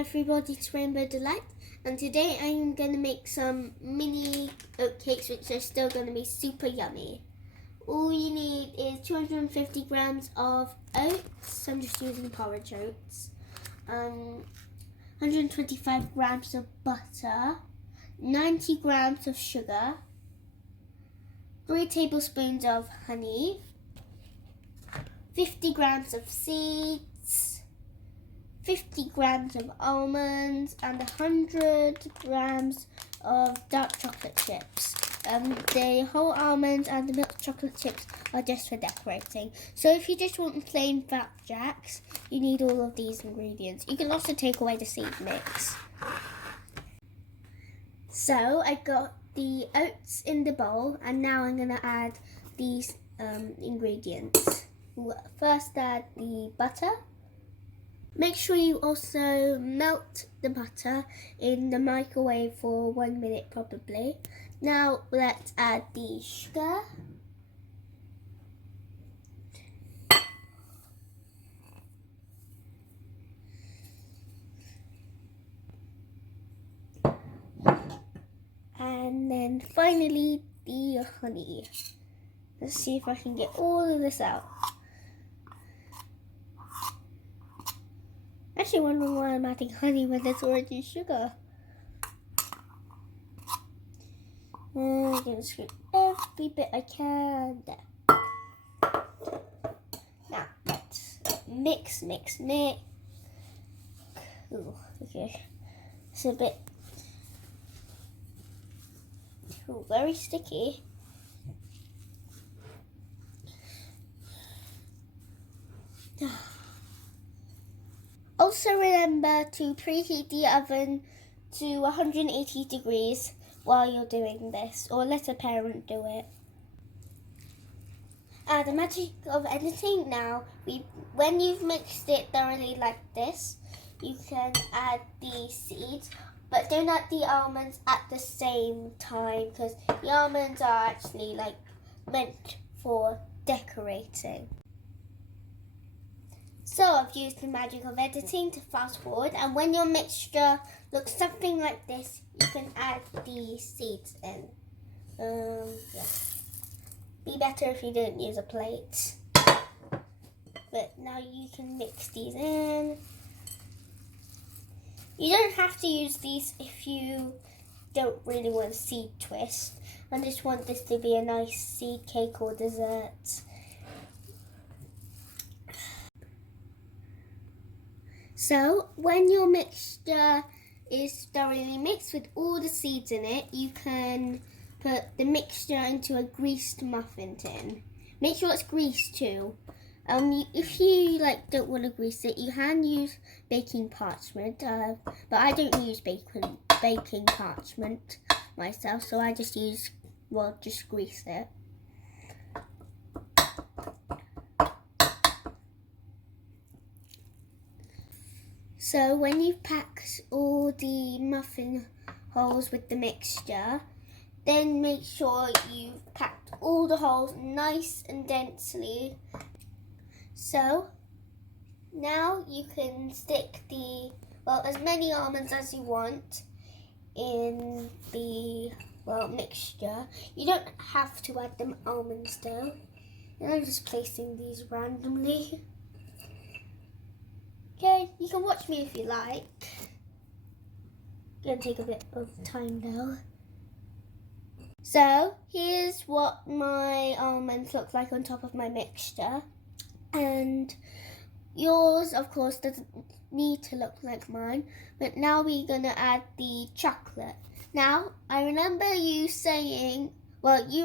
everybody to Rainbow Delight, and today I'm going to make some mini oat cakes which are still going to be super yummy. All you need is 250 grams of oats, I'm just using porridge oats, 125 grams of butter, 90 grams of sugar, 3 tablespoons of honey, 50 grams of seeds, 50 grams of almonds, and 100 grams of dark chocolate chips. The whole almonds and the milk chocolate chips are just for decorating. So if you just want plain flapjacks, you need all of these ingredients. You can also take away the seed mix. So I got the oats in the bowl, and now I'm going to add these ingredients. First add the butter. Make sure you also melt the butter in the microwave for 1 minute probably. Now let's add the sugar. And then finally the honey. Let's see if I can get all of this out. Actually wondering why I'm adding honey when there's already sugar. And I'm going to scoop every bit I can there. Now let's mix. Ooh, okay. It's a bit very sticky. Also remember to preheat the oven to 180 degrees while you're doing this, or let a parent do it. The magic of editing now, when you've mixed it thoroughly like this, you can add the seeds, but don't add the almonds at the same time because the almonds are actually meant for decorating. So I've used the magic of editing to fast forward, and when your mixture looks something like this, you can add the seeds in. Yeah. Be better if you didn't use a plate. But now you can mix these in. You don't have to use these if you don't really want a seed twist. I just want this to be a nice seed cake or dessert. So when your mixture is thoroughly mixed with all the seeds in it, you can put the mixture into a greased muffin tin. Make sure it's greased too. If you don't want to grease it, you can use baking parchment, but I don't use baking parchment myself, so I just just grease it. So when you've packed all the muffin holes with the mixture, then make sure you've packed all the holes nice and densely. So now you can stick as many almonds as you want in the mixture. You don't have to add the almonds though. And I'm just placing these randomly. Okay, you can watch me if you like. Gonna take a bit of time now. So here's what my almonds look like on top of my mixture, and yours of course doesn't need to look like mine. But now we're gonna add the chocolate. Now I remember you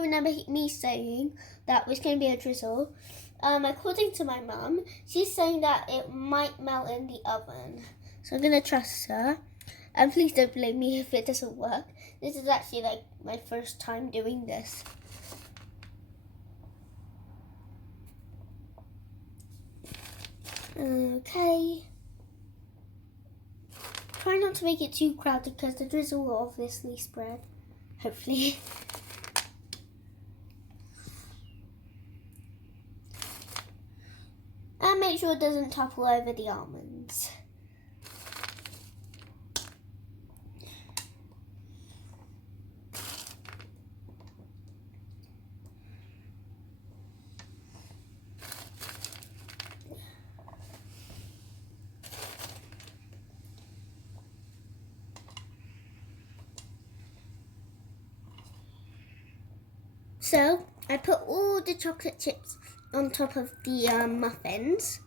remember me saying that was gonna be a drizzle. According to my mum, she's saying that it might melt in the oven. So I'm going to trust her. And please don't blame me if it doesn't work. This is actually my first time doing this. Okay. Try not to make it too crowded because the drizzle will obviously spread. Hopefully. And make sure it doesn't topple over the almonds. So I put all the chocolate chips on top of the muffins,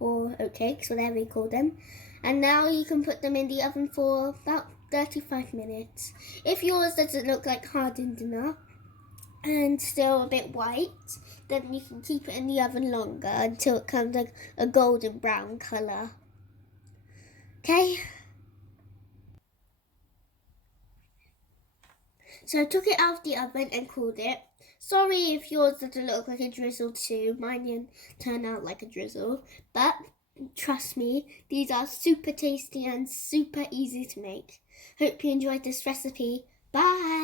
or oatcakes, whatever you call them. And now you can put them in the oven for about 35 minutes. If yours doesn't look like hardened enough and still a bit white, then you can keep it in the oven longer until it comes like a golden brown colour. Okay? So I took it out of the oven and cooled it. Sorry if yours doesn't look like a drizzle too. Mine didn't turn out like a drizzle. But trust me, these are super tasty and super easy to make. Hope you enjoyed this recipe. Bye!